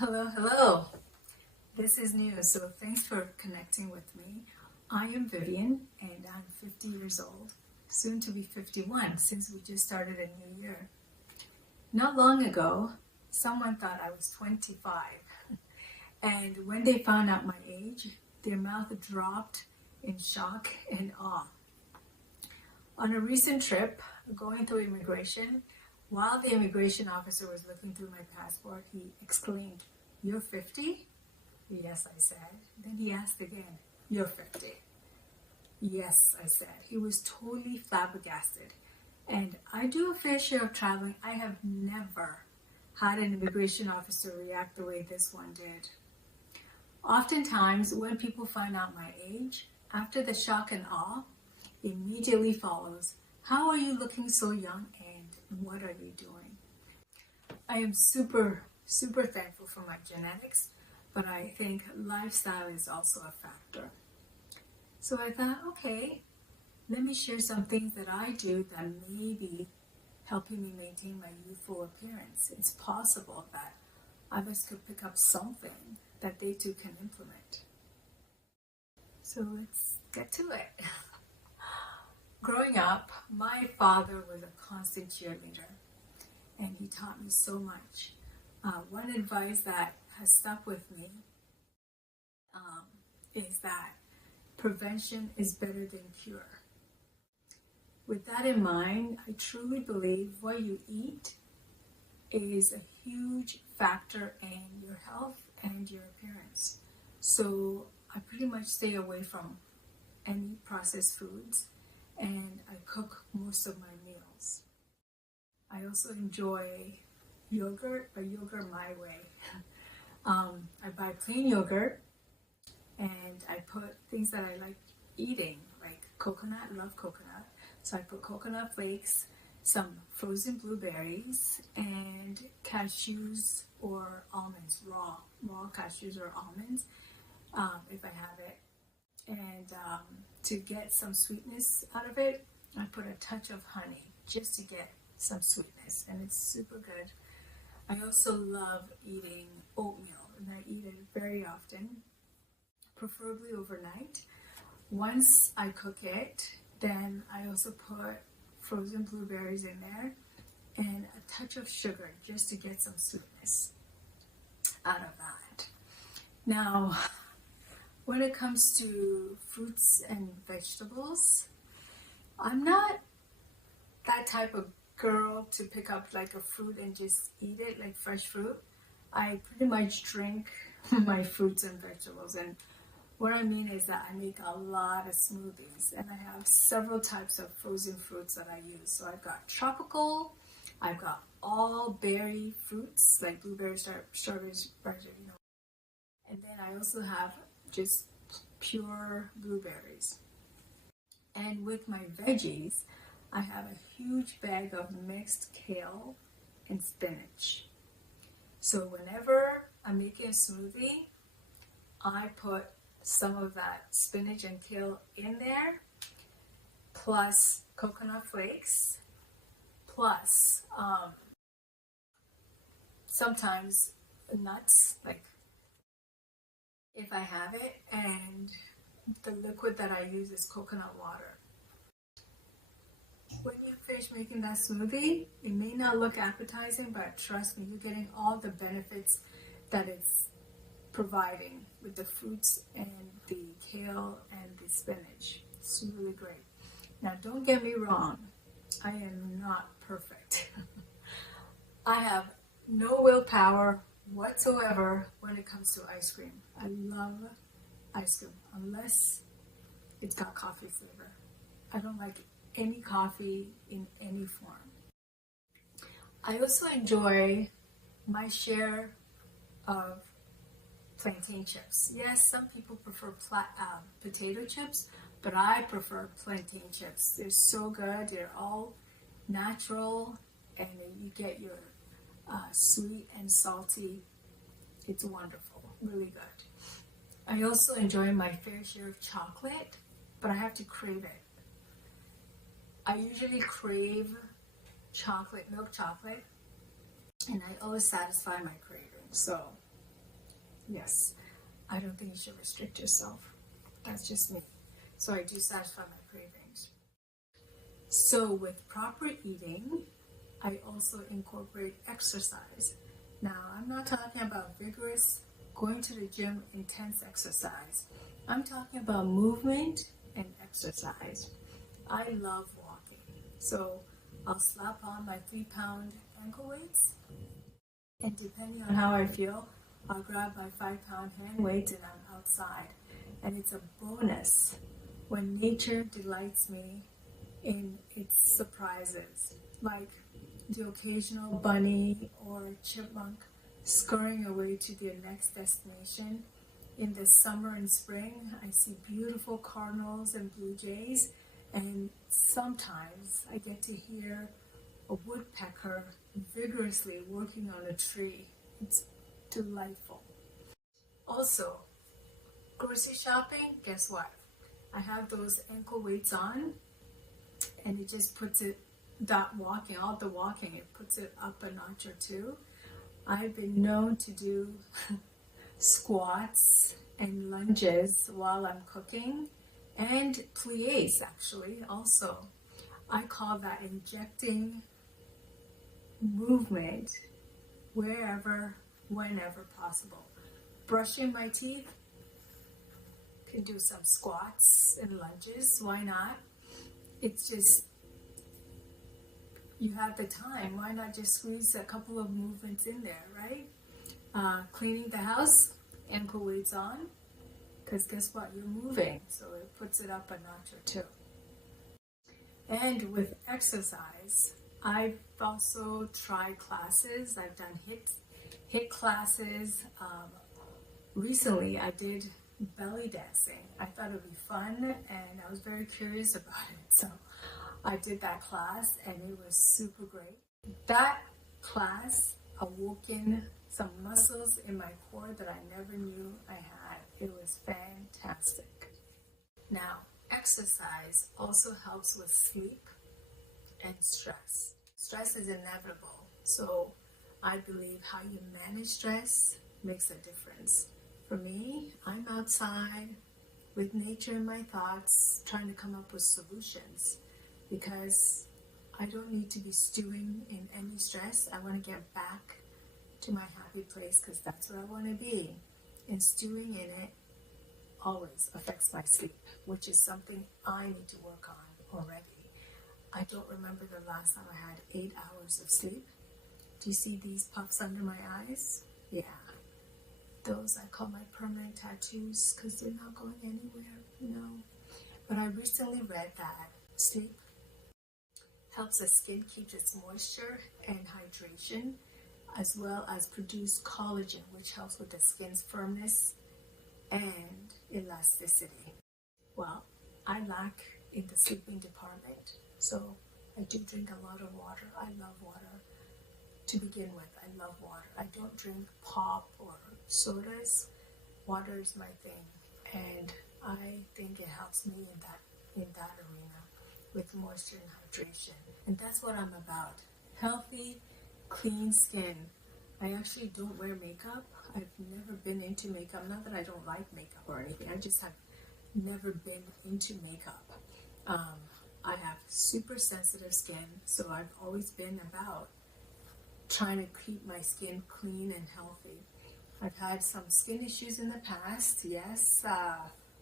Hello, hello. This is new, so thanks for connecting with me. I am Vivian, and I'm 50 years old, soon to be 51 since we just started a new year. Not long ago, someone thought I was 25, and when they found out my age, their mouth dropped in shock and awe. On a recent trip, going through immigration, while the immigration officer was looking through my passport, he exclaimed, "You're 50?" "Yes," I said. Then he asked again, "You're 50?" "Yes," I said. He was totally flabbergasted. And I do a fair share of traveling. I have never had an immigration officer react the way this one did. Oftentimes, when people find out my age, after the shock and awe, immediately follows, "How are you looking so young and what are you doing?" I am super thankful for my genetics, but I think lifestyle is also a factor. So I thought, okay, let me share some things that I do that may be helping me maintain my youthful appearance. It's possible that others could pick up something that they too can implement. So let's get to it. Growing up, my father was a constant cheerleader, and he taught me so much. One advice that has stuck with me is that prevention is better than cure. With that in mind, I truly believe what you eat is a huge factor in your health and your appearance. So I pretty much stay away from any processed foods, and I cook most of my meals. I also enjoy yogurt, but yogurt my way. I buy plain yogurt, and I put things that I like eating, like coconut. I love coconut. So I put coconut flakes, some frozen blueberries, and cashews or almonds, raw cashews or almonds, if I have it. And to get some sweetness out of it, I put a touch of honey just to get some sweetness, and it's super good. I also love eating oatmeal, and I eat it very often, preferably overnight. Once I cook it, then I also put frozen blueberries in there and a touch of sugar just to get some sweetness out of that. Now, when it comes to fruits and vegetables, I'm not that type of girl to pick up like a fruit and just eat it like fresh fruit. I pretty much drink my fruits and vegetables, and what I mean is that I make a lot of smoothies, and I have several types of frozen fruits that I use. So I've got tropical, I've got all berry fruits like blueberries, strawberries, and then I also have just pure blueberries. And with my veggies, I have a huge bag of mixed kale and spinach. So whenever I'm making a smoothie, I put some of that spinach and kale in there, plus coconut flakes, plus sometimes nuts, like if I have it, and the liquid that I use is coconut water. When you finish making that smoothie, it may not look appetizing, but trust me, you're getting all the benefits that it's providing with the fruits and the kale and the spinach. It's really great. Now, don't get me wrong, I am not perfect. I have no willpower whatsoever when it comes to ice cream. I love ice cream unless it's got coffee flavor. I don't like any coffee in any form. I also enjoy my share of plantain chips. Yes, some people prefer potato chips, but I prefer plantain chips. They're so good. They're all natural, and you get your sweet and salty. It's wonderful, really good. I also enjoy my fair share of chocolate, but I have to crave it. I usually crave chocolate, milk chocolate, and I always satisfy my craving. So yes, I don't think you should restrict yourself. That's just me. So I do satisfy my cravings. So with proper eating, I also incorporate exercise. Now, I'm not talking about vigorous, going to the gym, intense exercise. I'm talking about movement and exercise. I love walking. So I'll slap on my 3-pound ankle weights, and depending on how I feel, I'll grab my 5-pound hand weights and I'm outside. And it's a bonus when nature delights me in its surprises, like the occasional bunny or chipmunk scurrying away to their next destination. In the summer and spring, I see beautiful cardinals and blue jays, and sometimes I get to hear a woodpecker vigorously working on a tree. It's delightful. Also, grocery shopping, guess what? I have those ankle weights on, and it just puts it, all the walking, it puts it up a notch or two. I've been known to do squats and lunges while I'm cooking, and plies actually also. I call that injecting movement wherever, whenever possible. Brushing my teeth, can do some squats and lunges, why not? It's just, you have the time, why not just squeeze a couple of movements in there, right? Cleaning the house, ankle weights on, because guess what, you're moving, so it puts it up a notch or two. And with exercise, I've also tried classes. I've done HIIT classes. Recently I did belly dancing. I thought it would be fun, and I was very curious about it, so I did that class and it was super great. That class awoken some muscles in my core that I never knew I had. It was fantastic. Now, exercise also helps with sleep and stress. Stress is inevitable, so I believe how you manage stress makes a difference. For me, I'm outside with nature in my thoughts, trying to come up with solutions, because I don't need to be stewing in any stress. I want to get back to my happy place, because that's where I want to be. And stewing in it always affects my sleep, which is something I need to work on already. I don't remember the last time I had 8 hours of sleep. Do you see these puffs under my eyes? Yeah. Those I call my permanent tattoos, because they're not going anywhere, But I recently read that sleep helps the skin keep its moisture and hydration, as well as produce collagen, which helps with the skin's firmness and elasticity. Well, I lack in the sleeping department, so I do drink a lot of water. I love water. To begin with, I love water. I don't drink pop or sodas. Water is my thing, and I think it helps me in that arena with moisture and hydration. And that's what I'm about. Healthy, clean skin. I actually don't wear makeup. I've never been into makeup. Not that I don't like makeup or anything. I just have never been into makeup. I have super sensitive skin, so I've always been about trying to keep my skin clean and healthy. I've had some skin issues in the past, yes,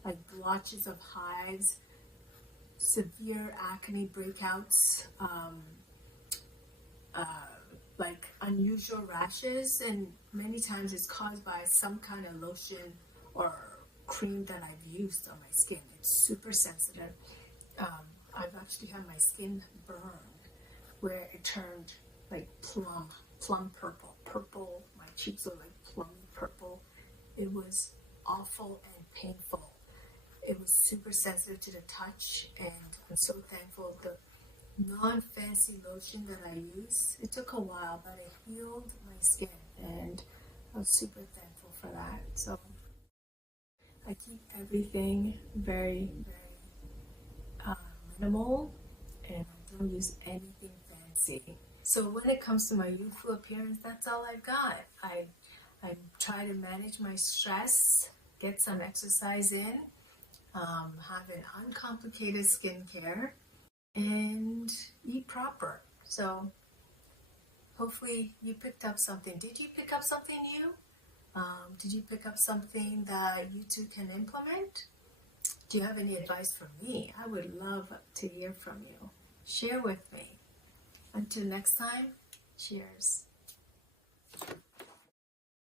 like blotches of hives, severe acne breakouts, like unusual rashes, and many times it's caused by some kind of lotion or cream that I've used on my skin. It's super sensitive. I've actually had my skin burned where it turned like plum purple. My cheeks were like plum purple. It was awful and painful. It was super sensitive to the touch, and I'm so thankful. The non-fancy lotion that I used, it took a while, but it healed my skin, and I was super thankful for that. So I keep everything very, very minimal, and I don't use anything fancy. So when it comes to my youthful appearance, that's all I've got. I try to manage my stress, get some exercise in, have an uncomplicated skincare, and eat proper. So hopefully you picked up something. Did you pick up something new? Did you pick up something that you too can implement? Do you have any advice for me? I would love to hear from you. Share with me. Until next time, cheers.